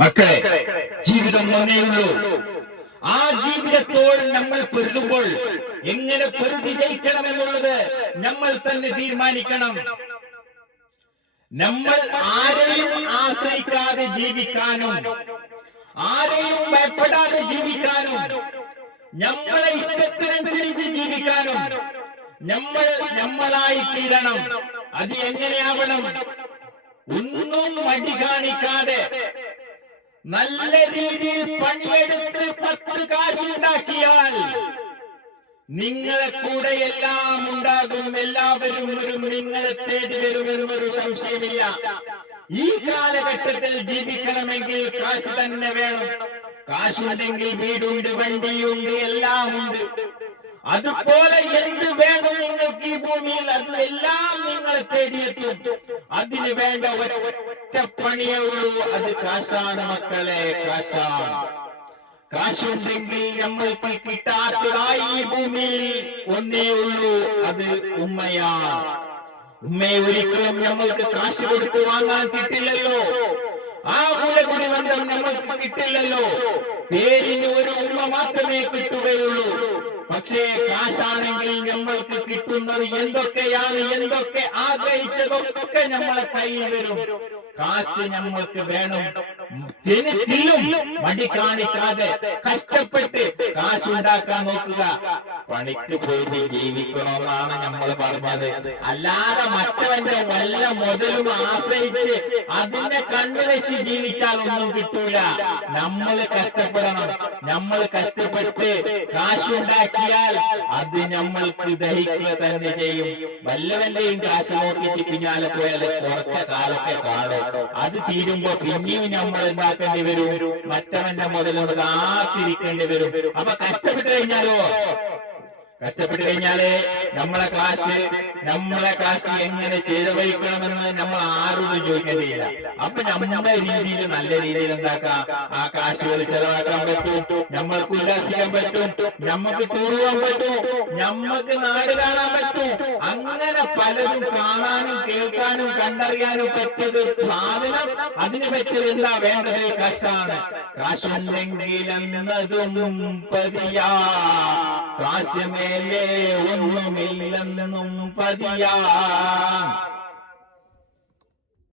മക്കളെ, ജീവിതം ഒന്നേ ഉള്ളൂ. ആ ജീവിതത്തോട് നമ്മൾ പൊരുതുമ്പോൾ എങ്ങനെ പൊരുതി ജയിക്കണമെന്നുള്ളത് നമ്മൾ തന്നെ തീരുമാനിക്കണം. നമ്മൾ ആരെയും ആശ്രയിക്കാതെ ജീവിക്കാനും ആരെയും ഭയപ്പെടാതെ ജീവിക്കാനും നമ്മളെ ഇഷ്ടത്തിനനുസരിച്ച് ജീവിക്കാനും നമ്മൾ നമ്മളായി തീരണം. അത് എങ്ങനെയാവണം? ഒന്നും മടി കാണിക്കാതെ നല്ല രീതിയിൽ പണിയെടുത്ത് 10 കാശുണ്ടാക്കിയാൽ നിങ്ങളെ കൂടെ എല്ലാം ഉണ്ടാകും. എല്ലാവരും നിങ്ങളെ തേടി വരുമെന്നൊരു സംശയമില്ല. ഈ കാലഘട്ടത്തിൽ ജീവിക്കണമെങ്കിൽ കാശ് തന്നെ വേണം. കാശുണ്ടെങ്കിൽ വീടുണ്ട്, വണ്ടിയുണ്ട്, എല്ലാം ഉണ്ട്. അതുപോലെ എന്ത് വേണം നിങ്ങൾക്ക് ഈ ഭൂമിയിൽ, അത് എല്ലാം നിങ്ങളെ തേടിയെത്തും. അതിന് വേണ്ട ഒറ്റ പണിയേ ഉള്ളൂ, അത് കാശാണ് മക്കളെ, കാശാണ്. കാശുണ്ടെങ്കിൽ നമ്മൾക്ക് കിട്ടാത്തതായി ഈ ഭൂമിയിൽ ഒന്നേ ഉള്ളൂ, അത് ഉമ്മയാണ്. ഉമ്മയെ ഒരിക്കലും നമ്മൾക്ക് കാശ് കൊടുത്ത് വാങ്ങാൻ കിട്ടില്ലല്ലോ. ആ കുലകുടി ബന്ധം നമ്മൾക്ക് കിട്ടില്ലല്ലോ. പേരിന് ഒരു ഉമ്മ മാത്രമേ കിട്ടുകയുള്ളൂ. പക്ഷേ കാശാണെങ്കിൽ നമ്മൾക്ക് കിട്ടുന്നത് എന്തൊക്കെയാണ്, എന്തൊക്കെ ആഗ്രഹിച്ചതൊക്കെ നമ്മളെ കയ്യിൽ വരും. കാശ് നമ്മൾക്ക് വേണം. ജനത്തിലും മടി കാണിക്കാതെ കഷ്ടപ്പെട്ട് കാശുണ്ടാക്കാൻ നോക്കുക. പണിക്ക് പോയി ജീവിക്കണമെന്നാണ് നമ്മൾ പറഞ്ഞത്. അല്ലാതെ മറ്റവന്റെ വല്ല മുതലും ആശ്രയിച്ച് അതിന്റെ കണ്ണുവെച്ച് ജീവിച്ചാൽ ഒന്നും കിട്ടൂല. നമ്മൾ കഷ്ടപ്പെടണം. നമ്മൾ കഷ്ടപ്പെട്ട് കാശുണ്ടാക്കിയാൽ അത് നമ്മൾക്ക് ദഹിക്കുക തന്നെ ചെയ്യും. വല്ലവന്റെയും കാശ് നോക്കിച്ച് പിന്നാലെ പോയാൽ കുറച്ച കാലത്തെ കാണും. അത് തീരുമ്പോ പിന്നെയും നമ്മൾ ഉണ്ടാക്കേണ്ടി വരും. മറ്റവന്റെ മുതൽ കാത്തിരിക്കേണ്ടി വരും. അപ്പൊ കഷ്ടപ്പെട്ട് കഴിഞ്ഞാല് നമ്മളെ കാശ് എങ്ങനെ ചെലവഴിക്കണമെന്ന് നമ്മൾ ആരോടും ചോദിക്കേണ്ടിയില്ല. അപ്പൊ നമ്മുടെ രീതിയിൽ നല്ല രീതിയിൽ എന്താക്കാം, ആ കാശുകൾ ചെലവാക്കാൻ പറ്റും. നമ്മൾക്ക് ഉല്ലാസിക്കാൻ പറ്റും, നമുക്ക് ടൂർ പോകാൻ പറ്റും, നമ്മക്ക് നാട് കാണാൻ പറ്റും. അങ്ങനെ പലതും കാണാനും കേൾക്കാനും കണ്ടറിയാനും പറ്റിയത് സാധനം. അതിന് പറ്റിയത് എന്താ വേണ്ടത്? കാശാണ്. കാശുണ്ടെങ്കിൽ എന്നതും പതിയാ, കാശ് മേലെ ഒന്നുമില്ലെന്നും പതിയാ.